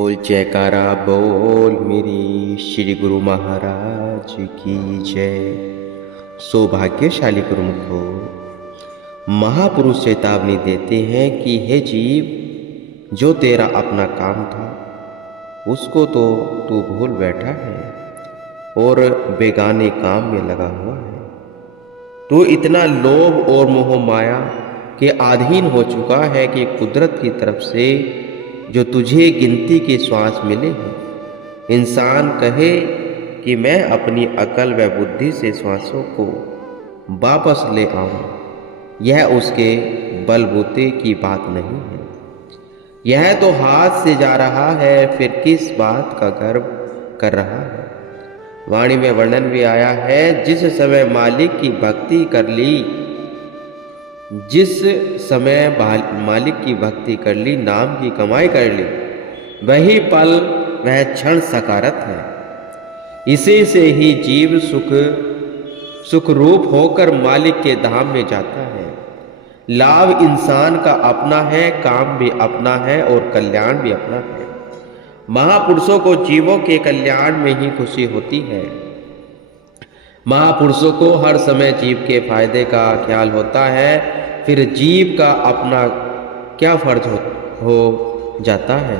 बोल जयकारा बोल मेरी श्री गुरु महाराज की जय। सौभाग्यशाली गुरुमुख हो। महापुरुष चेतावनी देते हैं कि हे जीव, जो तेरा अपना काम था उसको तो तू भूल बैठा है और बेगाने काम में लगा हुआ है। तू इतना लोभ और मोह माया के अधीन हो चुका है कि कुदरत की तरफ से जो तुझे गिनती के श्वास मिले हैं, इंसान कहे कि मैं अपनी अकल व बुद्धि से श्वासों को वापस ले आऊं, यह उसके बलबूते की बात नहीं है। यह तो हाथ से जा रहा है, फिर किस बात का गर्व कर रहा है। वाणी में वर्णन भी आया है, जिस समय मालिक की भक्ति कर ली, जिस समय मालिक की भक्ति कर ली, नाम की कमाई कर ली, वही पल वह क्षण सकारत है। इसी से ही जीव सुख रूप होकर मालिक के धाम में जाता है। लाभ इंसान का अपना है, काम भी अपना है और कल्याण भी अपना है। महापुरुषों को जीवों के कल्याण में ही खुशी होती है। महापुरुषों को हर समय जीव के फायदे का ख्याल होता है। फिर जीव का अपना क्या फर्ज हो जाता है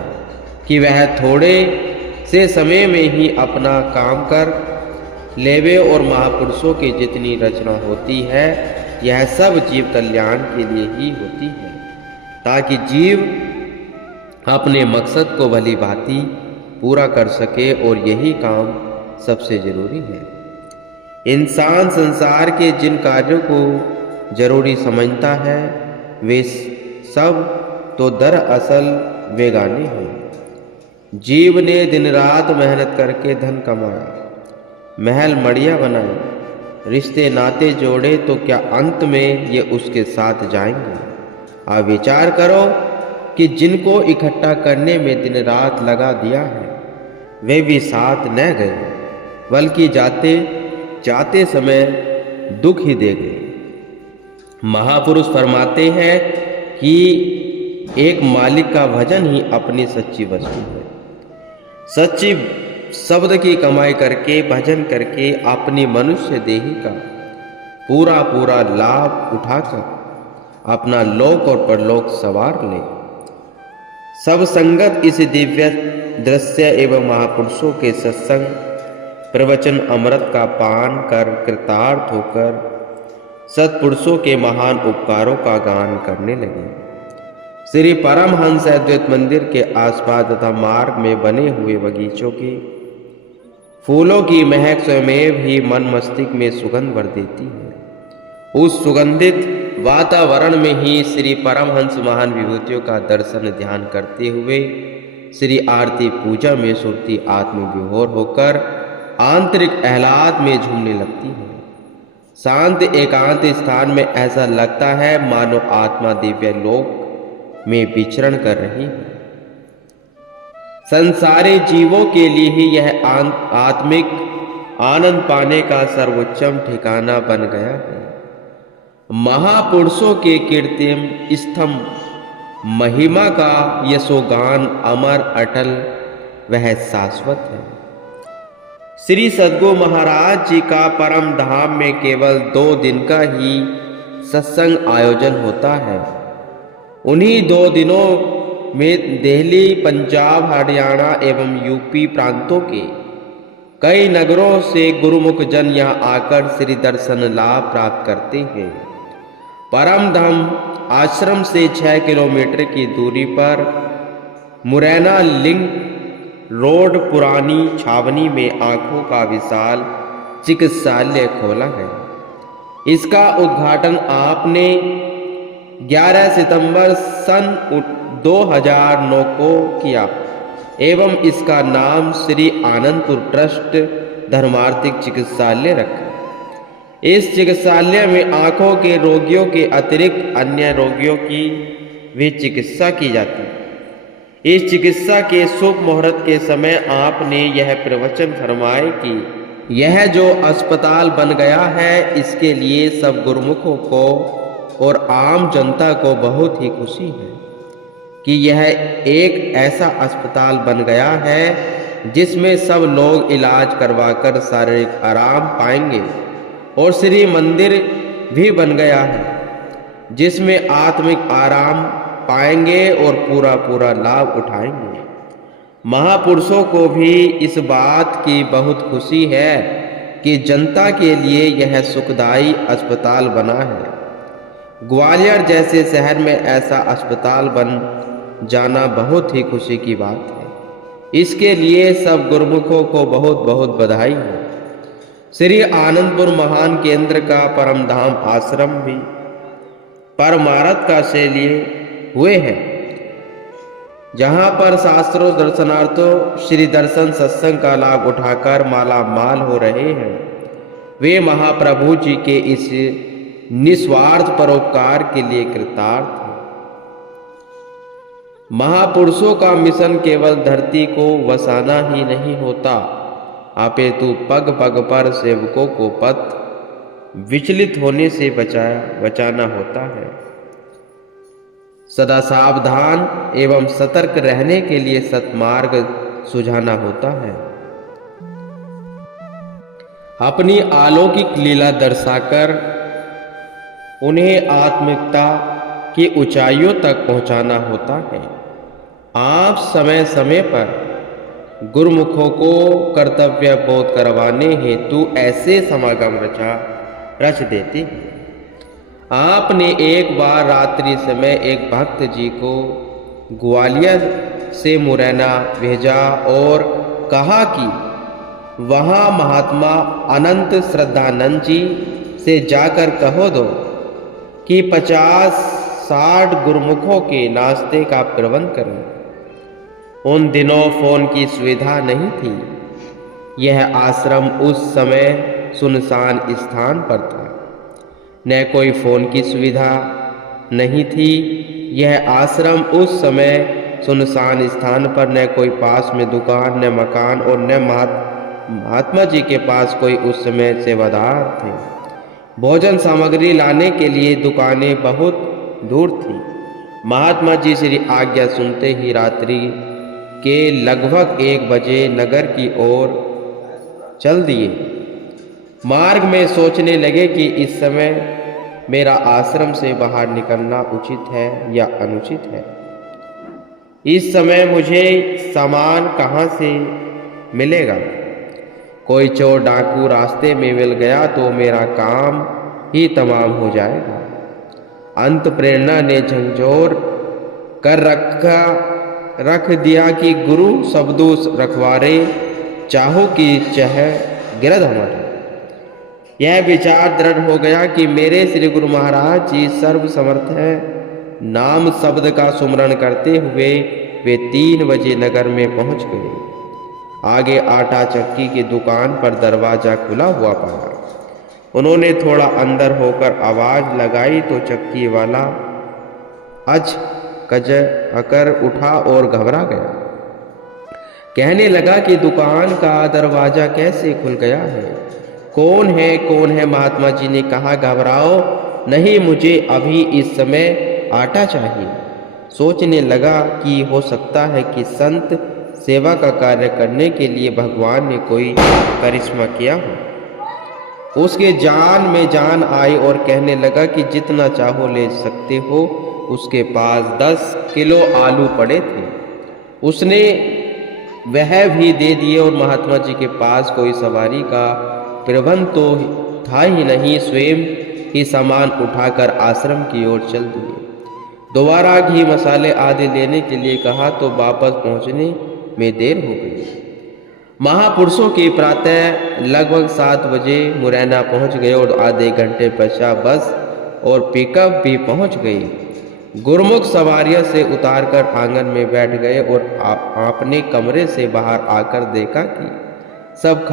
कि वह थोड़े से समय में ही अपना काम कर लेवे, और महापुरुषों की जितनी रचना होती है यह सब जीव कल्याण के लिए ही होती है, ताकि जीव अपने मकसद को भली भांति पूरा कर सके, और यही काम सबसे जरूरी है। इंसान संसार के जिन कार्यों को जरूरी समझता है वे सब तो दरअसल बेगाने हैं। जीव ने दिन रात मेहनत करके धन कमाया, महल मड़िया बनाए, रिश्ते नाते जोड़े, तो क्या अंत में ये उसके साथ जाएंगे? आप विचार करो कि जिनको इकट्ठा करने में दिन रात लगा दिया है वे भी साथ न गए, बल्कि जाते जाते समय दुख ही दे गए। महापुरुष फरमाते हैं कि एक मालिक का भजन ही अपनी सच्ची वस्तु है। सच्ची शब्द की कमाई करके, भजन करके अपनी मनुष्य देही का पूरा पूरा लाभ उठाकर अपना लोक और परलोक सवार ले। सब संगत इस दिव्य दृश्य एवं महापुरुषों के सत्संग प्रवचन अमृत का पान कर कृतार्थ होकर सत्पुरुषों के महान उपकारों का गान करने लगे। श्री परमहंस अद्वैत मंदिर के आसपास तथा मार्ग में बने हुए बगीचों के फूलों की महक स्वयं ही मन मस्तिष्क में सुगंध भर देती है। उस सुगंधित वातावरण में ही श्री परमहंस महान विभूतियों का दर्शन ध्यान करते हुए श्री आरती पूजा में सुरती आत्म विभोर होकर आंतरिक आह्लाद में झूमने लगती है। शांत एकांत स्थान में ऐसा लगता है मानो आत्मा दिव्य लोक में विचरण कर रही है। संसारी जीवों के लिए ही यह आत्मिक आनंद पाने का सर्वोच्चम ठिकाना बन गया है। महापुरुषों के कीर्तिम स्तंभ महिमा का यशोगान अमर अटल वह शाश्वत है। श्री सद्गुरु महाराज जी का परम धाम में केवल 2 दिन का ही सत्संग आयोजन होता है। उन्हीं 2 दिनों में दिल्ली, पंजाब, हरियाणा एवं यूपी प्रांतों के कई नगरों से गुरुमुख जन यहाँ आकर श्री दर्शन लाभ प्राप्त करते हैं। परम धाम आश्रम से 6 किलोमीटर की दूरी पर मुरैना लिंक रोड पुरानी छावनी में आंखों का विशाल चिकित्सालय खोला है। इसका उद्घाटन आपने 11 सितंबर सन 2009 को किया एवं इसका नाम श्री आनंदपुर ट्रस्ट धर्मार्थिक चिकित्सालय रखा। इस चिकित्सालय में आंखों के रोगियों के अतिरिक्त अन्य रोगियों की भी चिकित्सा की जाती है। इस चिकित्सा के शुभ मुहूर्त के समय आपने यह प्रवचन फरमाए कि यह जो अस्पताल बन गया है इसके लिए सब गुरुमुखों को और आम जनता को बहुत ही खुशी है। कि यह एक ऐसा अस्पताल बन गया है जिसमें सब लोग इलाज करवाकर शारीरिक आराम पाएंगे, और श्री मंदिर भी बन गया है जिसमें आत्मिक आराम पाएंगे और पूरा पूरा लाभ उठाएंगे। महापुरुषों को भी इस बात की बहुत खुशी है कि जनता के लिए यह सुखदायी अस्पताल बना है। ग्वालियर जैसे शहर में ऐसा अस्पताल बन जाना बहुत ही खुशी की बात है। इसके लिए सब गुरुमुखों को बहुत बहुत बधाई हो। श्री आनंदपुर महान केंद्र का परमधाम आश्रम भी परमारथ का से लिए हुए हैं, जहां पर शास्त्रों दर्शनार्थों श्री दर्शन सत्संग का लाभ उठाकर माला माल हो रहे हैं। वे महाप्रभु जी के इस निस्वार्थ परोपकार के लिए कृतार्थ हैं। महापुरुषों का मिशन केवल धरती को वसाना ही नहीं होता, अपितु पग पग पर सेवकों को पथ विचलित होने से बचाना होता है। सदा सावधान एवं सतर्क रहने के लिए सत्मार्ग सुझाना होता है। अपनी अलौकिक लीला दर्शाकर उन्हें आत्मिकता की ऊंचाइयों तक पहुंचाना होता है। आप समय समय पर गुरुमुखों को कर्तव्य बोध करवाने हेतु ऐसे समागम रच देते हैं। आपने एक बार रात्रि समय एक भक्त जी को ग्वालियर से मुरैना भेजा और कहा कि वहाँ महात्मा अनंत श्रद्धानंद जी से जाकर कहो दो कि 50-60 गुरुमुखों के नाश्ते का प्रबंध करें। उन दिनों फोन की सुविधा नहीं थी। यह आश्रम उस समय सुनसान स्थान पर था, न कोई फोन की सुविधा नहीं थी। यह आश्रम उस समय सुनसान स्थान पर न कोई पास में दुकान, न मकान और न महात्मा जी के पास कोई उस समय सेवादार थे। भोजन सामग्री लाने के लिए दुकानें बहुत दूर थी। महात्मा जी श्री आज्ञा सुनते ही रात्रि के लगभग 1 बजे नगर की ओर चल दिए। मार्ग में सोचने लगे कि इस समय मेरा आश्रम से बाहर निकलना उचित है या अनुचित है। इस समय मुझे सामान कहाँ से मिलेगा? कोई चोर डाकू रास्ते में मिल गया तो मेरा काम ही तमाम हो जाएगा। अंत प्रेरणा ने झंझोर कर रख दिया कि गुरु शब्दों रखवारे चाहो कि चह गिरद हमारे। यह विचार दृढ़ हो गया कि मेरे श्री गुरु महाराज जी सर्व समर्थ है। नाम शब्द का सुमरण करते हुए वे 3 बजे नगर में पहुंच गए। आगे आटा चक्की की दुकान पर दरवाजा खुला हुआ पाया। उन्होंने थोड़ा अंदर होकर आवाज लगाई तो चक्की वाला अकर उठा और घबरा गया। कहने लगा कि दुकान का दरवाजा कैसे खुल गया है? कौन है? महात्मा जी ने कहा, घबराओ नहीं, मुझे अभी इस समय आटा चाहिए। सोचने लगा कि हो सकता है कि संत सेवा का कार्य करने के लिए भगवान ने कोई करिश्मा किया हो। उसके जान में जान आई और कहने लगा कि जितना चाहो ले सकते हो। उसके पास 10 किलो आलू पड़े थे, उसने वह भी दे दिए और महात्मा जी के पास कोई सवारी का प्रबंध तो था ही नहीं। स्वयं ही सामान उठाकर आश्रम की ओर चल दिए। दोबारा घी मसाले आदि लेने के लिए कहा तो वापस पहुंचने में देर हो गई। महापुरुषों की प्रातः लगभग 7 बजे मुरैना पहुंच गए और आधे घंटे पश्चात बस और पिकअप भी पहुंच गई। गुरुमुख सवारियों से उतारकर आंगन में बैठ गए और अपने कमरे से बाहर आकर देखा कि सब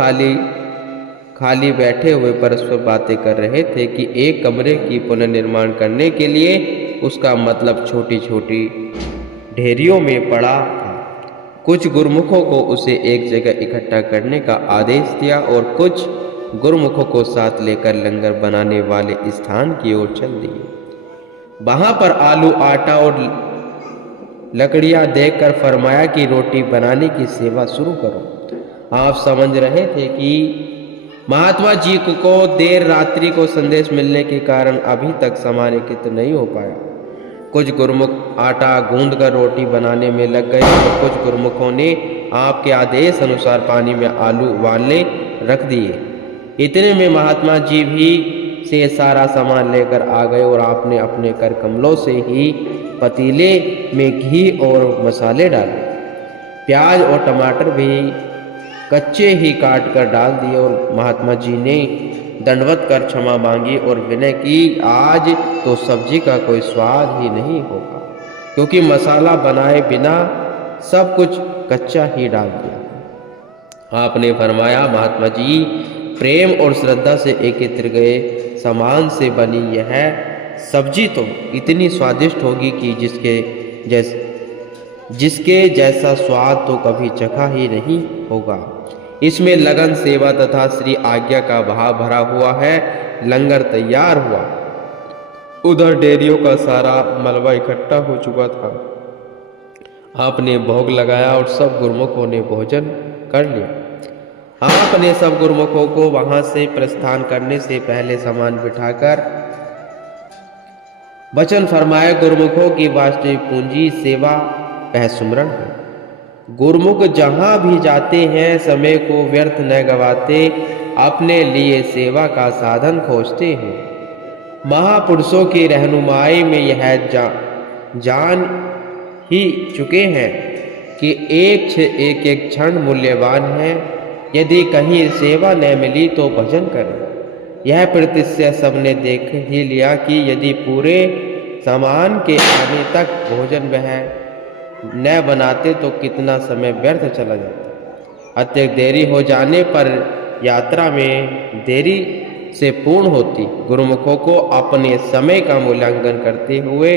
खाली बैठे हुए परस्पर बातें कर रहे थे कि एक कमरे की पुनर्निर्माण करने के लिए उसका मतलब छोटी छोटी ढेरियों में पड़ा था। कुछ गुरुमुखों को उसे एक जगह इकट्ठा करने का आदेश दिया और कुछ गुरुमुखों को साथ लेकर लंगर बनाने वाले स्थान की ओर चल दिए। वहां पर आलू, आटा और लकड़ियां देखकर फरमाया कि रोटी बनाने की सेवा शुरू करो। आप समझ रहे थे कि महात्मा जी को देर रात्रि को संदेश मिलने के कारण अभी तक समानिकित नहीं हो पाया। कुछ गुरुमुख आटा गूंदकर रोटी बनाने में लग गए और कुछ गुरुमुखों ने आपके आदेश अनुसार पानी में आलू उबालने रख दिए। इतने में महात्मा जी भी से सारा सामान लेकर आ गए और आपने अपने कर कमलों से ही पतीले में घी और मसाले डाले। प्याज और टमाटर भी कच्चे ही काट कर डाल दिए और महात्मा जी ने दंडवत कर क्षमा मांगी और विनय की, आज तो सब्जी का कोई स्वाद ही नहीं होगा, क्योंकि मसाला बनाए बिना सब कुछ कच्चा ही डाल दिया। आपने फरमाया, महात्मा जी प्रेम और श्रद्धा से एकत्र गए सामान से बनी यह सब्जी तो इतनी स्वादिष्ट होगी कि जिसके जैसा स्वाद तो कभी चखा ही नहीं होगा। इसमें लगन, सेवा तथा श्री आज्ञा का भाव भरा हुआ है। लंगर तैयार हुआ। उधर डेरियों का सारा मलबा इकट्ठा हो चुका था। आपने भोग लगाया और सब गुरुमुखों ने भोजन कर लिया। आपने सब गुरुमुखों को वहां से प्रस्थान करने से पहले सामान बिठाकर वचन फरमाया, गुरुमुखों की वास्तविक पूंजी सेवा वह सुमरन है। गुरुमुख जहां भी जाते हैं समय को व्यर्थ न गवाते, अपने लिए सेवा का साधन खोजते हैं। महापुरुषों की रहनुमाई में यह जान ही चुके हैं कि एक क्षण मूल्यवान है। यदि कहीं सेवा न मिली तो भजन करें। यह प्रतिष्ठा सबने देख ही लिया कि यदि पूरे सामान के आने तक भोजन वह न बनाते तो कितना समय व्यर्थ चला जाता। अत्यधिक देरी हो जाने पर यात्रा में देरी से पूर्ण होती। गुरुमुखों को अपने समय का मूल्यांकन करते हुए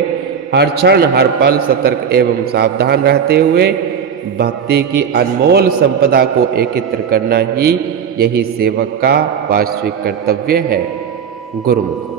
हर क्षण हर पल सतर्क एवं सावधान रहते हुए भक्ति की अनमोल संपदा को एकत्र करना ही यही सेवक का वास्तविक कर्तव्य है। गुरुमुख।